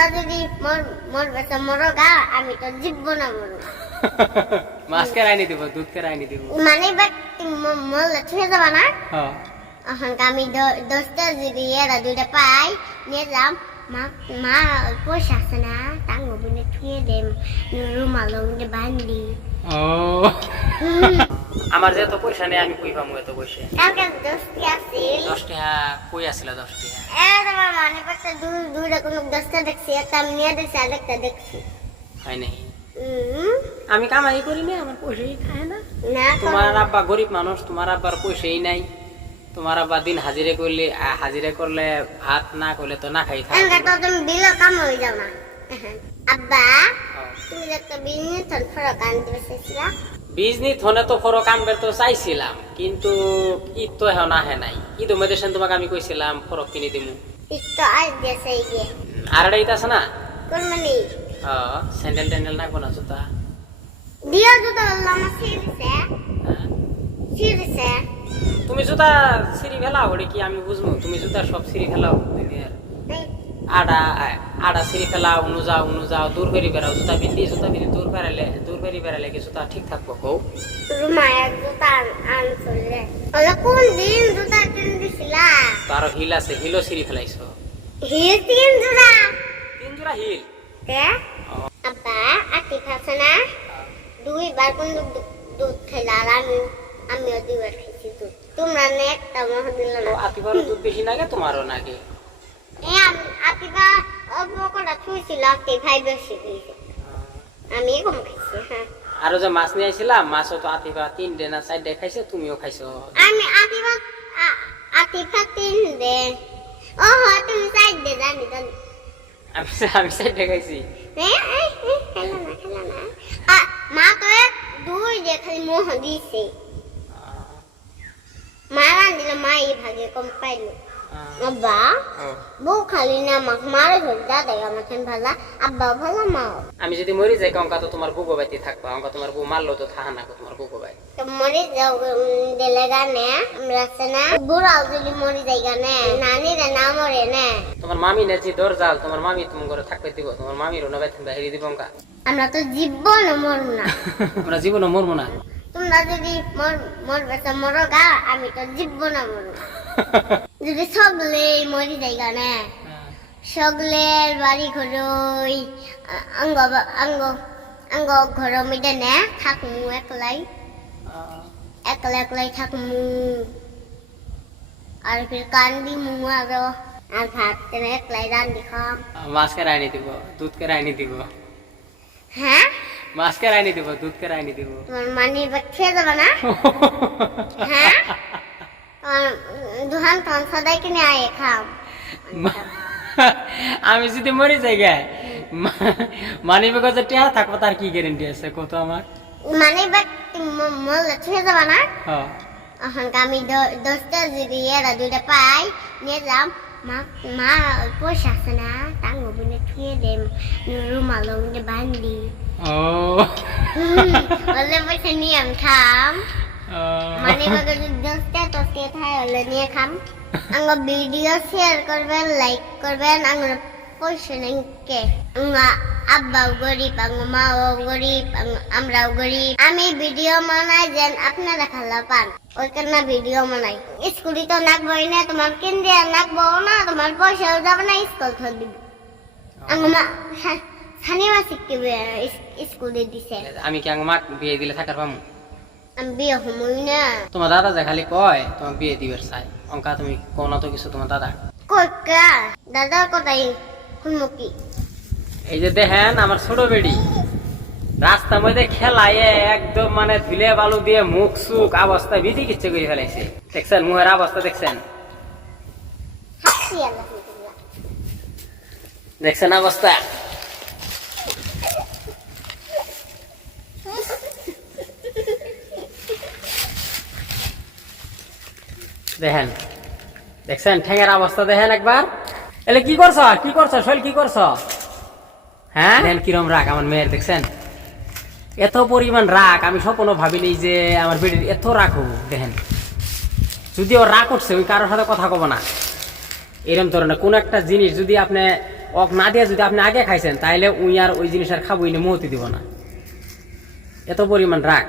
তোমরা যদি মরবে তো মরো গা, আমি তো জিতবো না মরো। মাছ কেরাইনি দিব, দুধ কেরাইনি দিব। মানে তুমি মরলে ছুঁয়ে যাবা না? হ্যাঁ। এখন আমি 10টা যদি এরা 2টা পাই নিয়ে যাম। মা পয়সা আছে না, টাঙ্গো বুনে ছুঁয়ে দেম, রুমাল বুনে বান্ধি। ও আমার যেহেতু পয়সা নেই, আমি কই পাবো এত পয়সা? কালকে 10টি আছে। 10 টাকা কই আসছিল? 10 টাকা তোমার মনে পড়ছে? দুইটা কোন 10টা দেখছি, একটা আমি নিয়ে দেখছি, আর একটা দেখছি। হয় নাই? আমি কামাই করি না, আমার পয়সাই খায় না। না, তোমার আব্বা গরিব মানুষ, তোমার আব্বার পয়সাই নাই। তোমার আব্বা দিন হাজিরা করলে ভাত না করলে তো না খাই থাকে। তো তুমি দিলে কাম হয়ে যাও না। আব্বা, তুমি একটা বিজনেস ফরক আনতে বসেছিলা। বিজনেস হলে তো ফরক আনবে তো চাইছিলাম, কিন্তু ঈদ তো এখন আহে নাই। ঈদ মেদেশন তোমাকে আমি কইছিলাম ফরক কিনে দিমু। ঈদ তো আজ দিয়েছে এই যে। আর একটা ঈদ আছে না? কোন মানে? স্যান্ডেল ট্যান্ডেল না কোন জুতা দিও জুতো আমার সিরিছে। সিরিছে। তুমি জুতা সিঁড়ি ফেলাও ওরে কি আমি বুঝবো? তুমি জুতা সব সিঁড়ি ফেলাও, আড়া সিঁড়ি ফেলাও, উনু যাও দূর ফেরি বেড়াও, জুতা পিন্ধি দূর ফেরি বেড়ালে কি জুতা ঠিক থাকবো? কৌ রুমায়ের জুতা আনছিলে ওলা কোন দিন জুতা কিনে দিছিলা? তো আরো হিল আছে, হিলও সিঁড়ি ফেলাইছো। হিল 3 জোড়া? 3 জোড়া হিল? আব্বা আতিফ আছে না, 2বার কোন দুধ খেলা, আর আমিও 2বার খেয়েছি দুধ। তোমরা না একটা মহ দিল না। আতিফারও দুধ বেশি লাগে, তোমারও নাকি? আতিফা অল্প করে ছুঁয়েছিল, আতিফাই বেশি খেয়েছে, আমি কম খাইছি। হ্যাঁ, আরো যে মাছ নিয়ে আসছিলাম, মাছও তো আতিফা 3টে না 4টে খাইছে, তুমিও খাইছো। আমি আতিফা 3 দে। ও হয়, তুমি 4 দে, জানি। আমি 4টে খাইছি। খেলা না। মা তো 2 যে খালি মোহ দিছে। মা রান্ধিলে মা এই ভাগে কম পাইলো। আব্বা বউ খালি না আমাকে মারে ধরে, দাদাই আমাকে ভালা, আব্বাও ভালো, মাও। আমি যদি মরি যাই অঙ্কা তো তোমার বুবো বাইতে থাকবা, অঙ্কা তোমার বউ মারলো তো থাকা না তোমার বুবো বাই। তো মরে যাও দিলে গানে আমরা না, বুড়াও যদি মরে যাই গানে, নানি রে না মরে না। তোমার মামি না যে দরজাল, তোমার মামি তুমি ঘরে থাকবে দিব, তোমার মামির ওনা বাইতে বাইরে দিব অঙ্কা। আমরা তো জীবনও মরবো না। আমরা জীবনও মরবো না। তোমরা যদি মরবে তো মরো গা, আমি তো জীববো না মরবো। যদি সগলে মরি যাই গানে, সগলের বাড়ি ঘরই আঙ্গ ঘর মিডে নে থাকমু, একলাই থাকমু, আর ফির কান্দি মু, আর ভাত একলাই রান্দি খাম। মাছ কে রাইনি দিব, দুধ কে রাইনি দিব। হ্যাঁ, মাছ কে রাইনি দিব, দুধ কে রাইনি দিব। তোমার মানি বা খেয়ে যাবে না? হ্যাঁ, দুহান তখন সদাই কিনে আয়ে খাম। আমি যদি মরে যাই গে, মানি বেগো যে টিয়া থাকবো তার কি গ্যারেন্টি আছে কত আমার? মানে বা মরলে ছুঁয়ে যাবা না? হ্যাঁ। এখন আমি 10টা যদি এরা 2টা পাই নিয়ে যাম। মা পয়সা আছে না, টাঙ্গো বুনে ছুঁয়ে দেম, রুমাল বুনে বান্ধি। ও বললে পয়সা নিয়ে আমি খাম। মানে বাগে যদি 10টা থাই হলে নিয়ে খাম। আঙ্গ ভিডিও শেয়ার করবেন, লাইক করবেন। আঙ্গ পয়সা নেই কে, আব্বাও গরিব, আঙ্গ মাও গরিব, আমরাও গরিব। আমি ভিডিও বানাই যেন আপনারা খালা পান, ওই কেন ভিডিও বানাই। স্কুলে তো নাকবই না, তোমার কেন্দ্রে নাকবো না, তোমার পয়সাও যাবে না, স্কুল ধর দিব। আঙ্গ মা সানিমা শিখবে স্কুলে দিছে। আমি কি আঙ্গ মাক বিয়ে দিলে থাকার পামু? আমি বিয়ে হমই না। তোমার দাদা যে খালি কয় তোমার বিয়ে দিবার চাই, অঙ্কা তুমি কো না তো কিছু তোমার দাদা। কইকা দাদার কথাই শুনমুকি। এই যে দেখেন আমার ছোট বেড়ি রাস্তার মধ্যে খেলায় একদম মানে ধুলে বালু দিয়ে মুখ সুখ অবস্থা বিধি কিচ্ছে করে ফেলাইছে। দেখছেন মুহের অবস্থা, দেখছেন দেখছেন অবস্থা। দেখেন দেখছেন ঠ্যাঙের অবস্থা দেখেন একবার। এলে কি করছ শৈল, কি করছ? হ্যাঁ দেখেন কিরম রাগ আমার মেয়ের, দেখছেন এত পরিমাণ রাগ। আমি স্বপ্নও ভাবিনি যে আমার বেটির এত রাগ হবো। দেখেন যদি ও রাগ করছে, ওই কারোর সাথে কথা কব না। এরকম ধরনের কোন একটা জিনিস যদি আপনি ওক না দিয়ে যদি আপনি আগে খাইছেন তাহলে উই আর ওই জিনিস আর খাবো না, মহতি দিব না, এত পরিমাণ রাগ।